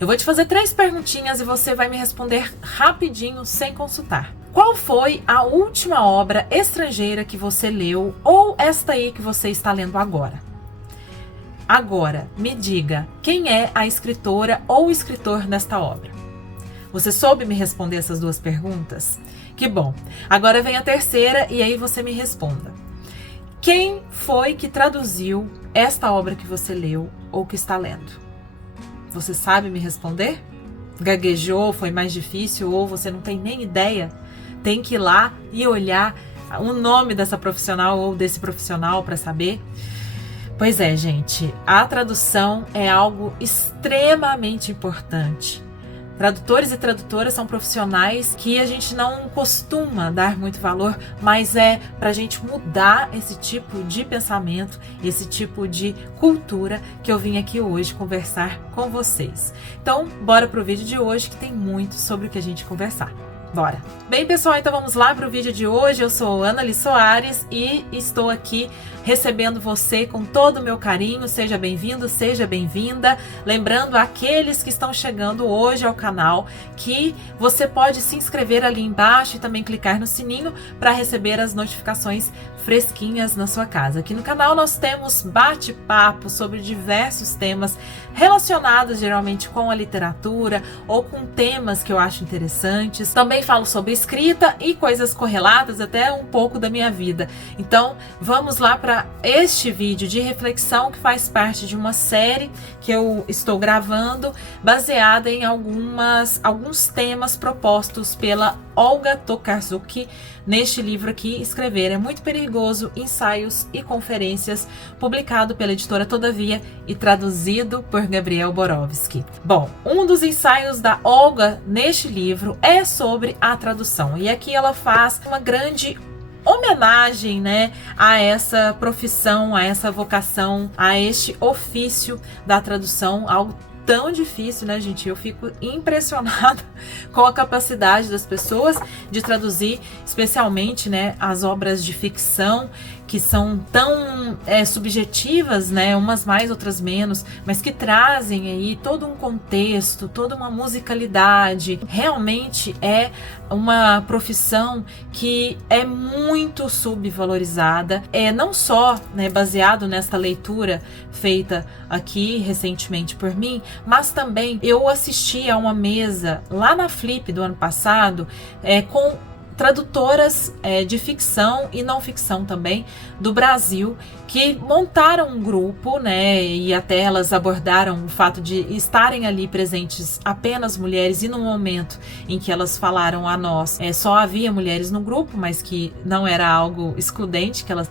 Eu vou te fazer 3 perguntinhas e você vai me responder rapidinho, sem consultar. Qual foi a última obra estrangeira que você leu ou esta aí que você está lendo agora? Agora, me diga, quem é a escritora ou escritor desta obra? Você soube me responder essas 2 perguntas? Que bom! Agora vem a terceira e aí você me responda. Quem foi que traduziu esta obra que você leu ou que está lendo? Você sabe me responder? Gaguejou, foi mais difícil ou você não tem nem ideia? Tem que ir lá e olhar o nome dessa profissional ou desse profissional para saber? Pois é, gente, a tradução é algo extremamente importante. Tradutores e tradutoras são profissionais que a gente não costuma dar muito valor, mas é para a gente mudar esse tipo de pensamento, esse tipo de cultura que eu vim aqui hoje conversar com vocês. Então, bora pro vídeo de hoje que tem muito sobre o que a gente conversar. Bora! Bem, pessoal, então vamos lá para o vídeo de hoje. Eu sou Annaly Soares e estou aqui recebendo você com todo o meu carinho. Seja bem-vindo, seja bem-vinda. Lembrando aqueles que estão chegando hoje ao canal que você pode se inscrever ali embaixo e também clicar no sininho para receber as notificações fresquinhas na sua casa. Aqui no canal nós temos bate-papo sobre diversos temas relacionados geralmente com a literatura ou com temas que eu acho interessantes. Também falo sobre escrita e coisas correlatas, até um pouco da minha vida. Então vamos lá para este vídeo de reflexão que faz parte de uma série que eu estou gravando baseada em alguns temas propostos pela Olga Tokarczuk neste livro aqui, Escrever é Muito Perigoso, Ensaios e Conferências, publicado pela editora Todavia e traduzido por Gabriel Borowski. Bom, um dos ensaios da Olga neste livro é sobre a tradução, e aqui ela faz uma grande homenagem, né, a essa profissão, a essa vocação, a este ofício da tradução, algo tão difícil, né, gente? Eu fico impressionada com a capacidade das pessoas de traduzir, especialmente, né, as obras de ficção, que são tão subjetivas, né, umas mais, outras menos, mas que trazem aí todo um contexto, toda uma musicalidade. Realmente é uma profissão que é muito subvalorizada, não só, né, baseado nesta leitura feita aqui recentemente por mim, mas também eu assisti a uma mesa lá na Flip do ano passado com tradutoras de ficção e não ficção também do Brasil, que montaram um grupo, né, e até elas abordaram o fato de estarem ali presentes apenas mulheres, e no momento em que elas falaram a nós, só havia mulheres no grupo, mas que não era algo excludente, que elas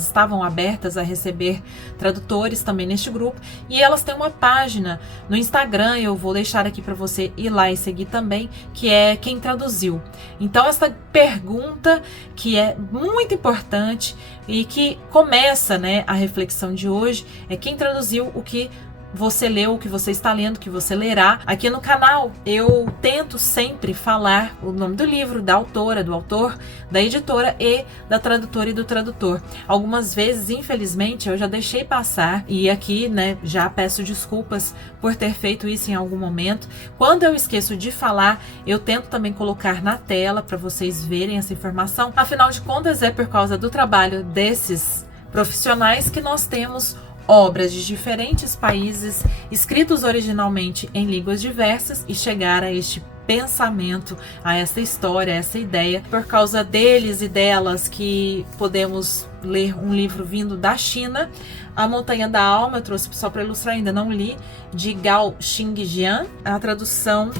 estavam abertas a receber tradutores também neste grupo, e elas têm uma página no Instagram, eu vou deixar aqui para você ir lá e seguir também, que é Quem Traduziu. Então essa pergunta que é muito importante e que começa, né, a reflexão de hoje é quem traduziu o que você leu, o que você está lendo, o que você lerá. Aqui no canal eu tento sempre falar o nome do livro, da autora, do autor, da editora e da tradutora e do tradutor. Algumas vezes, infelizmente, eu já deixei passar e aqui, né, já peço desculpas por ter feito isso em algum momento. Quando eu esqueço de falar, eu tento também colocar na tela para vocês verem essa informação. Afinal de contas, é por causa do trabalho desses profissionais que nós temos obras de diferentes países, escritos originalmente em línguas diversas, e chegar a este pensamento, a essa história, a essa ideia. Por causa deles e delas que podemos ler um livro vindo da China, A Montanha da Alma, eu trouxe só para ilustrar, ainda não li, de Gao Xingjian, a tradução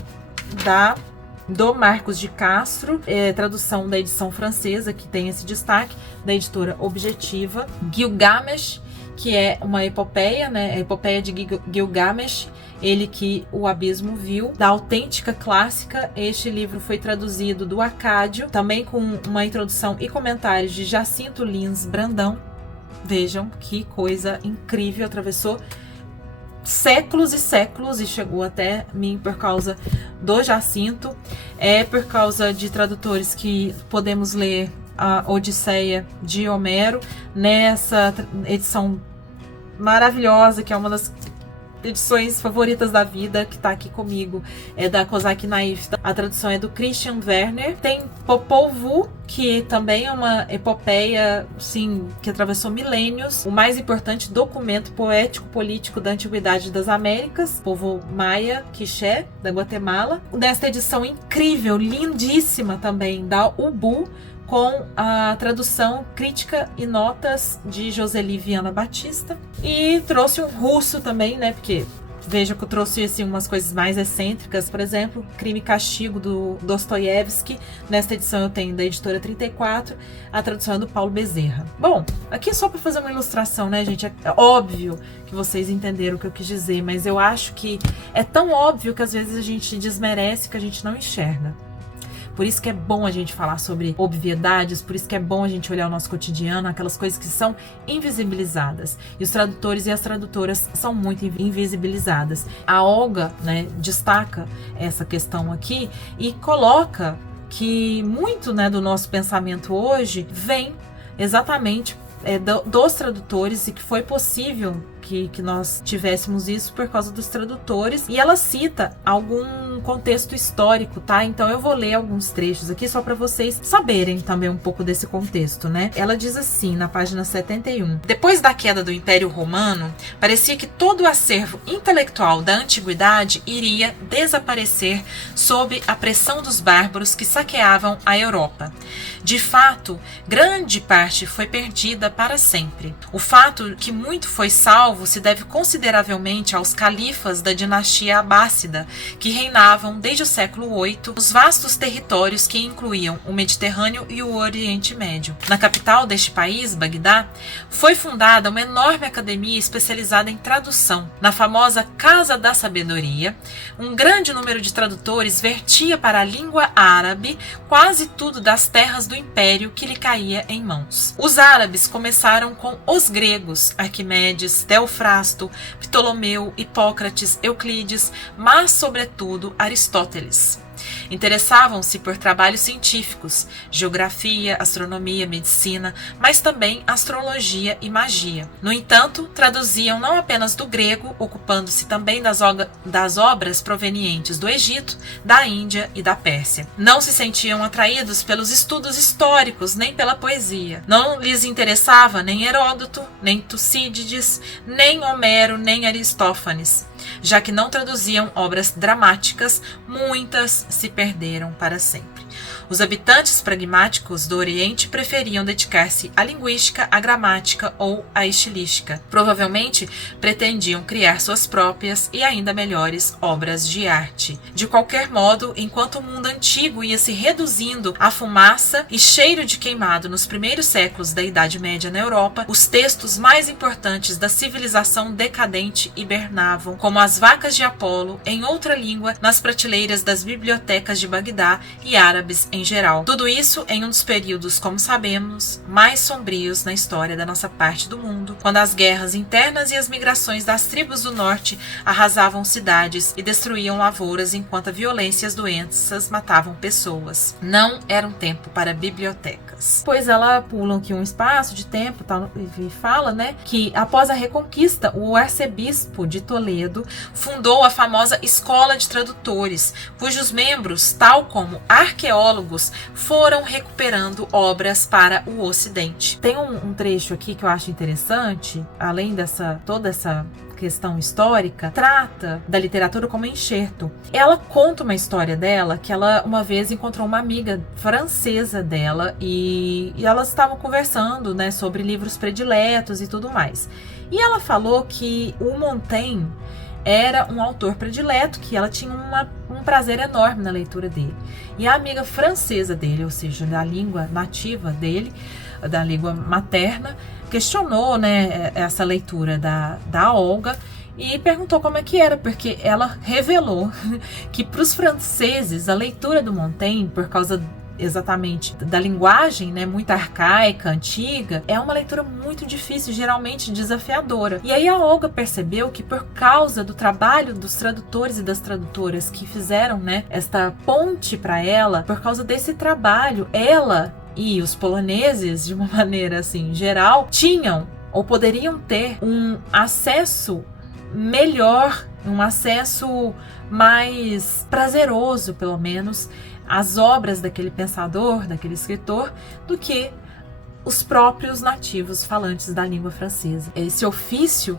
do Marcos de Castro, tradução da edição francesa, que tem esse destaque, da editora Objetiva. Gilgamesh, que é uma epopeia, né? A epopeia de Gilgamesh, ele que o abismo viu, da autêntica clássica. Este livro foi traduzido do Acádio, também com uma introdução e comentários de Jacinto Lins Brandão. Vejam que coisa incrível, atravessou séculos e séculos e chegou até mim por causa do Jacinto. É por causa de tradutores que podemos ler a Odisseia de Homero nessa edição maravilhosa, que é uma das edições favoritas da vida, que tá aqui comigo, é da Kozak Naif. A tradução é do Christian Werner. Tem Popol Vuh, que também é uma epopeia, sim, que atravessou milênios. O mais importante documento poético-político da Antiguidade das Américas, povo maia, quiché, da Guatemala. Nesta edição incrível, lindíssima também, da Ubu, com a tradução, crítica e notas de Joseli Viana Batista. E trouxe um russo também, né? Porque veja que eu trouxe assim, umas coisas mais excêntricas. Por exemplo, Crime e Castigo, do Dostoiévski. Nesta edição eu tenho da editora 34. A tradução é do Paulo Bezerra. Bom, aqui é só para fazer uma ilustração, né, gente? É óbvio que vocês entenderam o que eu quis dizer, mas eu acho que é tão óbvio que às vezes a gente desmerece, que a gente não enxerga. Por isso que é bom a gente falar sobre obviedades, por isso que é bom a gente olhar o nosso cotidiano, aquelas coisas que são invisibilizadas. E os tradutores e as tradutoras são muito invisibilizadas. A Olga, né, destaca essa questão aqui e coloca que muito, né, do nosso pensamento hoje vem exatamente dos tradutores, e que foi possível que nós tivéssemos isso por causa dos tradutores. E ela cita algum contexto histórico, tá? Então eu vou ler alguns trechos aqui só para vocês saberem também um pouco desse contexto, né? Ela diz assim, na página 71: depois da queda do Império Romano, parecia que todo o acervo intelectual da antiguidade iria desaparecer sob a pressão dos bárbaros que saqueavam a Europa. De fato, grande parte foi perdida para sempre. O fato que muito foi salvo se deve consideravelmente aos califas da dinastia abássida, que reinavam desde o século VIII os vastos territórios que incluíam o Mediterrâneo e o Oriente Médio. Na capital deste país, Bagdá, foi fundada uma enorme academia especializada em tradução. Na famosa Casa da Sabedoria, um grande número de tradutores vertia para a língua árabe quase tudo das terras do império que lhe caía em mãos. Os árabes começaram com os gregos, Arquimedes, Teofrasto, Ptolomeu, Hipócrates, Euclides, mas, sobretudo, Aristóteles. Interessavam-se por trabalhos científicos, geografia, astronomia, medicina, mas também astrologia e magia. No entanto, traduziam não apenas do grego, ocupando-se também das obras provenientes do Egito, da Índia e da Pérsia. Não se sentiam atraídos pelos estudos históricos, nem pela poesia. Não lhes interessava nem Heródoto, nem Tucídides, nem Homero, nem Aristófanes. Já que não traduziam obras dramáticas, muitas se perderam para sempre. Os habitantes pragmáticos do Oriente preferiam dedicar-se à linguística, à gramática ou à estilística. Provavelmente pretendiam criar suas próprias e ainda melhores obras de arte. De qualquer modo, enquanto o mundo antigo ia se reduzindo a fumaça e cheiro de queimado nos primeiros séculos da Idade Média na Europa, os textos mais importantes da civilização decadente hibernavam, como as vacas de Apolo, em outra língua, nas prateleiras das bibliotecas de Bagdá e árabes em geral. Tudo isso em um dos períodos, como sabemos, mais sombrios na história da nossa parte do mundo, quando as guerras internas e as migrações das tribos do norte arrasavam cidades e destruíam lavouras, enquanto a violência e as doenças matavam pessoas. Não era um tempo para bibliotecas. Pois ela pula aqui um espaço de tempo e fala, né, que após a Reconquista, o arcebispo de Toledo fundou a famosa Escola de Tradutores, cujos membros, tal como arqueólogos, foram recuperando obras para o Ocidente. Tem um trecho aqui que eu acho interessante, além toda essa questão histórica, trata da literatura como enxerto. Ela conta uma história dela, que ela uma vez encontrou uma amiga francesa dela e elas estavam conversando, né, sobre livros prediletos e tudo mais. E ela falou que o Montaigne era um autor predileto, que ela tinha um prazer enorme na leitura dele. E a amiga francesa dele, ou seja, da língua nativa dele, da língua materna, questionou, né, essa leitura da Olga e perguntou como é que era, porque ela revelou que para os franceses a leitura do Montaigne, por causa exatamente da linguagem, né, muito arcaica, antiga, é uma leitura muito difícil, geralmente desafiadora. E aí a Olga percebeu que por causa do trabalho dos tradutores e das tradutoras que fizeram, né, esta ponte para ela, por causa desse trabalho, ela e os poloneses, de uma maneira assim geral, tinham ou poderiam ter um acesso melhor, um acesso mais prazeroso, pelo menos, às obras daquele pensador, daquele escritor, do que os próprios nativos falantes da língua francesa. Esse ofício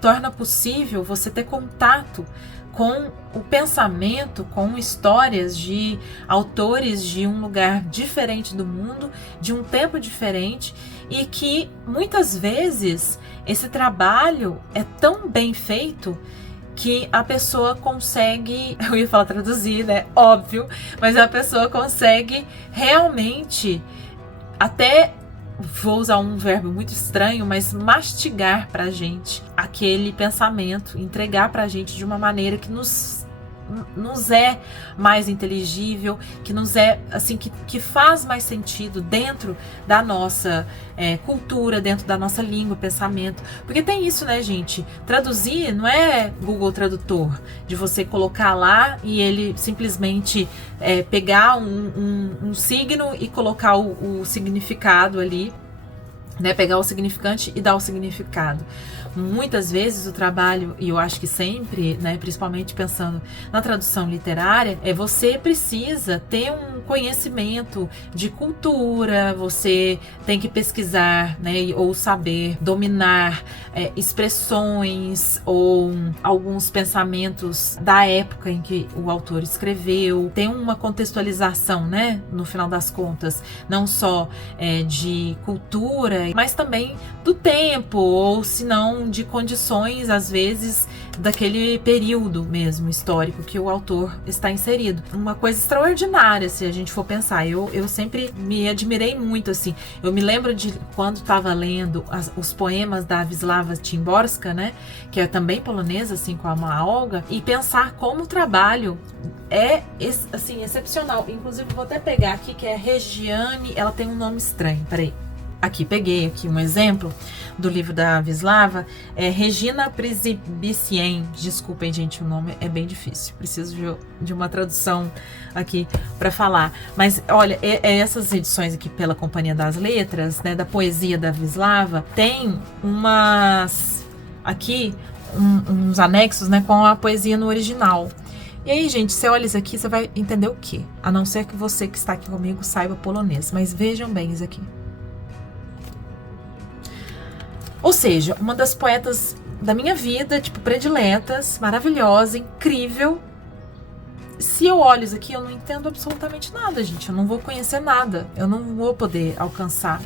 torna possível você ter contato com o pensamento, com histórias de autores de um lugar diferente do mundo, de um tempo diferente, e que muitas vezes esse trabalho é tão bem feito que a pessoa consegue, eu ia falar traduzir, né? Óbvio, mas a pessoa consegue realmente até, vou usar um verbo muito estranho, mas mastigar pra gente aquele pensamento, entregar pra gente de uma maneira que nos é mais inteligível, que nos é assim, que faz mais sentido dentro da nossa cultura, dentro da nossa língua, pensamento. Porque tem isso, né, gente? Traduzir não é Google Tradutor, de você colocar lá e ele simplesmente pegar um signo e colocar o significado ali, né? Pegar o significante e dar o significado. Muitas vezes o trabalho, e eu acho que sempre, né, principalmente pensando na tradução literária, você precisa ter um conhecimento de cultura, você tem que pesquisar, né, ou saber dominar expressões ou alguns pensamentos da época em que o autor escreveu. Tem uma contextualização, né, no final das contas, não só de cultura, mas também do tempo, ou se não de condições, às vezes, daquele período mesmo histórico que o autor está inserido. Uma coisa extraordinária, se a gente for pensar. Eu sempre me admirei muito, assim. Eu me lembro de quando estava lendo os poemas da Wisława Szymborska, né, que é também polonesa, assim como a Olga, e pensar como o trabalho é, assim, excepcional. Inclusive, vou até pegar aqui, que é Regiane, ela tem um nome estranho, peraí. Aqui, peguei aqui um exemplo do livro da Wisława, Regina Przybysien. Desculpem, gente, o nome é bem difícil. Preciso de uma tradução aqui para falar. Mas, olha, essas edições aqui pela Companhia das Letras, né, da poesia da Wisława, tem uns anexos, né, com a poesia no original. E aí, gente, você olha isso aqui, você vai entender o quê? A não ser que você que está aqui comigo saiba polonês. Mas vejam bem isso aqui. Ou seja, uma das poetas da minha vida, tipo, prediletas, maravilhosa, incrível. Se eu olho isso aqui, eu não entendo absolutamente nada, gente. Eu não vou conhecer nada. Eu não vou poder alcançar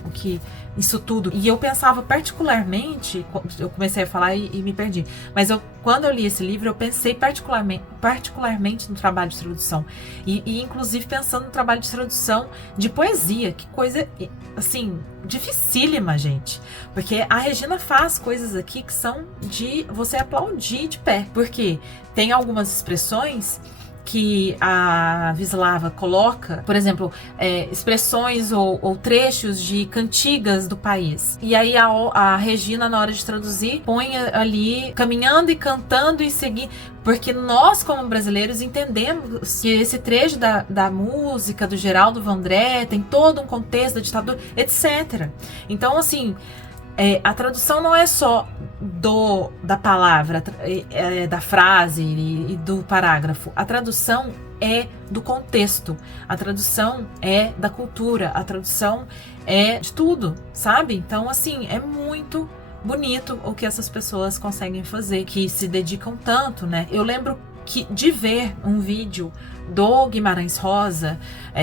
isso tudo. E eu pensava particularmente, eu comecei a falar e me perdi. Mas quando eu li esse livro, eu pensei particularmente no trabalho de tradução. E inclusive pensando no trabalho de tradução de poesia. Que coisa, assim, dificílima, gente. Porque a Regina faz coisas aqui que são de você aplaudir de pé. Porque tem algumas expressões que a Wisława coloca, por exemplo, expressões ou trechos de cantigas do país. E aí a Regina, na hora de traduzir, põe ali caminhando e cantando e seguindo. Porque nós, como brasileiros, entendemos que esse trecho da música do Geraldo Vandré tem todo um contexto da ditadura, etc. Então, assim, a tradução não é só da palavra, da frase e do parágrafo. A tradução é do contexto. A tradução é da cultura. A tradução é de tudo, sabe? Então, assim, é muito bonito o que essas pessoas conseguem fazer, que se dedicam tanto, né? Eu lembro de ver um vídeo do Guimarães Rosa,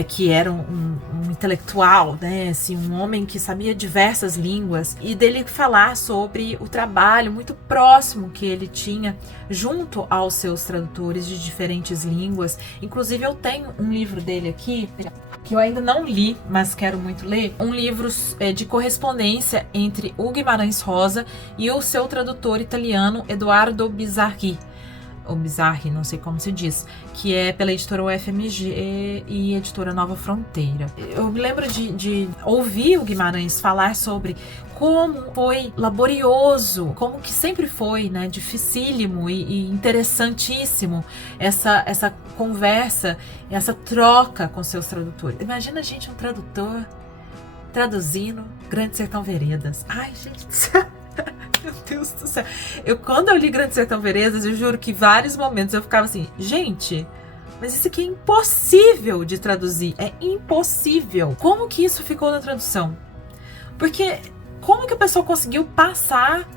que era um intelectual, né, assim, um homem que sabia diversas línguas, e dele falar sobre o trabalho muito próximo que ele tinha junto aos seus tradutores de diferentes línguas. Inclusive, eu tenho um livro dele aqui, que eu ainda não li, mas quero muito ler, um livro de correspondência entre o Guimarães Rosa e o seu tradutor italiano, Edoardo Bizzarri, ou Bizzarri, não sei como se diz, que é pela editora UFMG e editora Nova Fronteira. Eu me lembro de ouvir o Guimarães falar sobre como foi laborioso, como que sempre foi, né, dificílimo e interessantíssimo essa conversa, essa troca com seus tradutores. Imagina, gente, um tradutor traduzindo Grande Sertão Veredas. Ai, gente do céu. Meu Deus do céu. Quando eu li Grande Sertão Veredas, eu juro que vários momentos eu ficava assim, gente, mas isso aqui é impossível de traduzir. É impossível. Como que isso ficou na tradução? Porque como que a pessoa conseguiu passar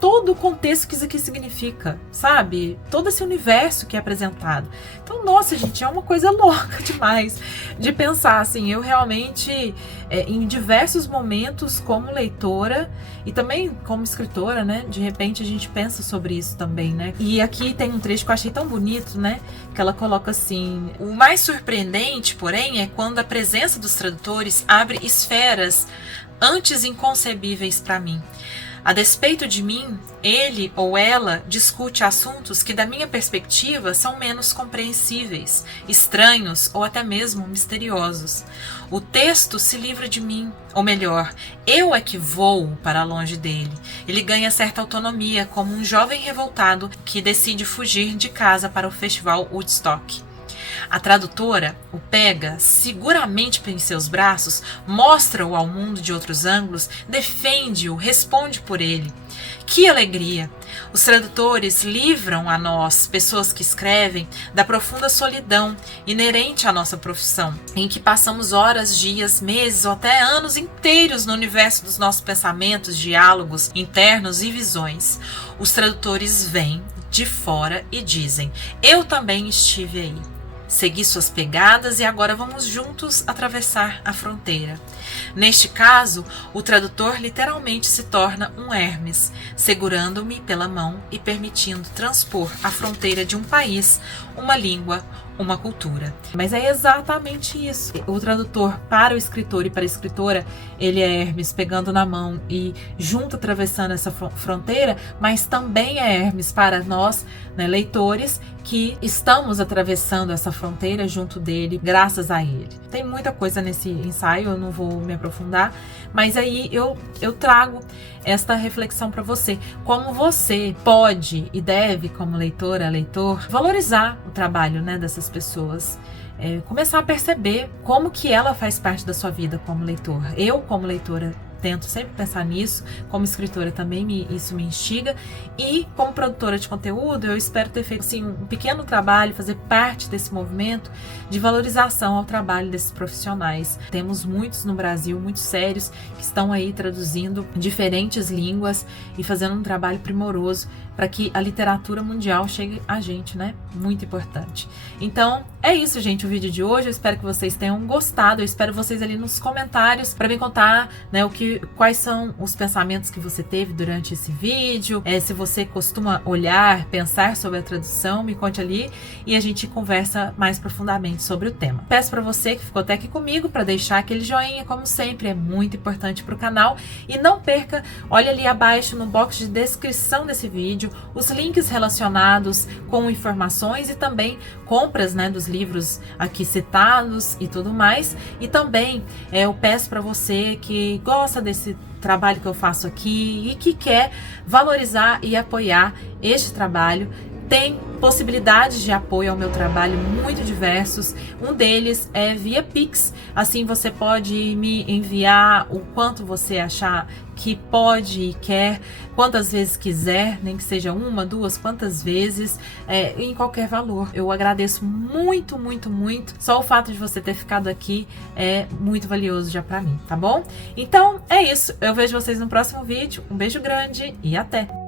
todo o contexto que isso aqui significa, sabe? Todo esse universo que é apresentado. Então, nossa, gente, é uma coisa louca demais de pensar, assim, eu realmente, em diversos momentos, como leitora e também como escritora, né? De repente a gente pensa sobre isso também, né? E aqui tem um trecho que eu achei tão bonito, né? Que ela coloca assim: o mais surpreendente, porém, é quando a presença dos tradutores abre esferas antes inconcebíveis para mim. A despeito de mim, ele ou ela discute assuntos que, da minha perspectiva, são menos compreensíveis, estranhos ou até mesmo misteriosos. O texto se livra de mim, ou melhor, eu é que vou para longe dele. Ele ganha certa autonomia, como um jovem revoltado que decide fugir de casa para o festival Woodstock. A tradutora o pega seguramente em seus braços, mostra-o ao mundo de outros ângulos, defende-o, responde por ele. Que alegria! Os tradutores livram a nós, pessoas que escrevem, da profunda solidão inerente à nossa profissão, em que passamos horas, dias, meses ou até anos inteiros no universo dos nossos pensamentos, diálogos internos e visões. Os tradutores vêm de fora e dizem: eu também estive aí. Segui suas pegadas e agora vamos juntos atravessar a fronteira. Neste caso, o tradutor literalmente se torna um Hermes, segurando-me pela mão e permitindo transpor a fronteira de um país, uma língua, uma cultura. Mas é exatamente isso. O tradutor para o escritor e para a escritora, ele é Hermes pegando na mão e junto atravessando essa fronteira, mas também é Hermes para nós, né, leitores, que estamos atravessando essa fronteira junto dele, graças a ele. Tem muita coisa nesse ensaio, eu não vou me aprofundar, mas aí eu trago esta reflexão para você. Como você pode e deve, como leitora, leitor, valorizar o trabalho, né, dessas pessoas. Começar a perceber como que ela faz parte da sua vida como leitor. Eu, como leitora, tento sempre pensar nisso, como escritora também isso me instiga, e como produtora de conteúdo eu espero ter feito assim, um pequeno trabalho, fazer parte desse movimento de valorização ao trabalho desses profissionais. Temos muitos no Brasil, muitos sérios, que estão aí traduzindo diferentes línguas e fazendo um trabalho primoroso para que a literatura mundial chegue a gente, né? Muito importante. Então, é isso, gente, o vídeo de hoje. Eu espero que vocês tenham gostado. Eu espero vocês ali nos comentários para me contar, né, quais são os pensamentos que você teve durante esse vídeo. Se você costuma olhar, pensar sobre a tradução, me conte ali e a gente conversa mais profundamente sobre o tema. Peço para você que ficou até aqui comigo para deixar aquele joinha, como sempre, é muito importante para o canal. E não perca, olha ali abaixo no box de descrição desse vídeo, os links relacionados com informações e também compras, né, dos livros aqui citados e tudo mais. E também eu peço para você que gosta desse trabalho que eu faço aqui e que quer valorizar e apoiar este trabalho, tem possibilidades de apoio ao meu trabalho muito diversos. Um deles é via Pix. Assim você pode me enviar o quanto você achar que pode e quer, quantas vezes quiser, nem que seja uma, duas, quantas vezes, em qualquer valor. Eu agradeço muito, muito, muito. Só o fato de você ter ficado aqui é muito valioso já pra mim, tá bom? Então é isso. Eu vejo vocês no próximo vídeo. Um beijo grande e até!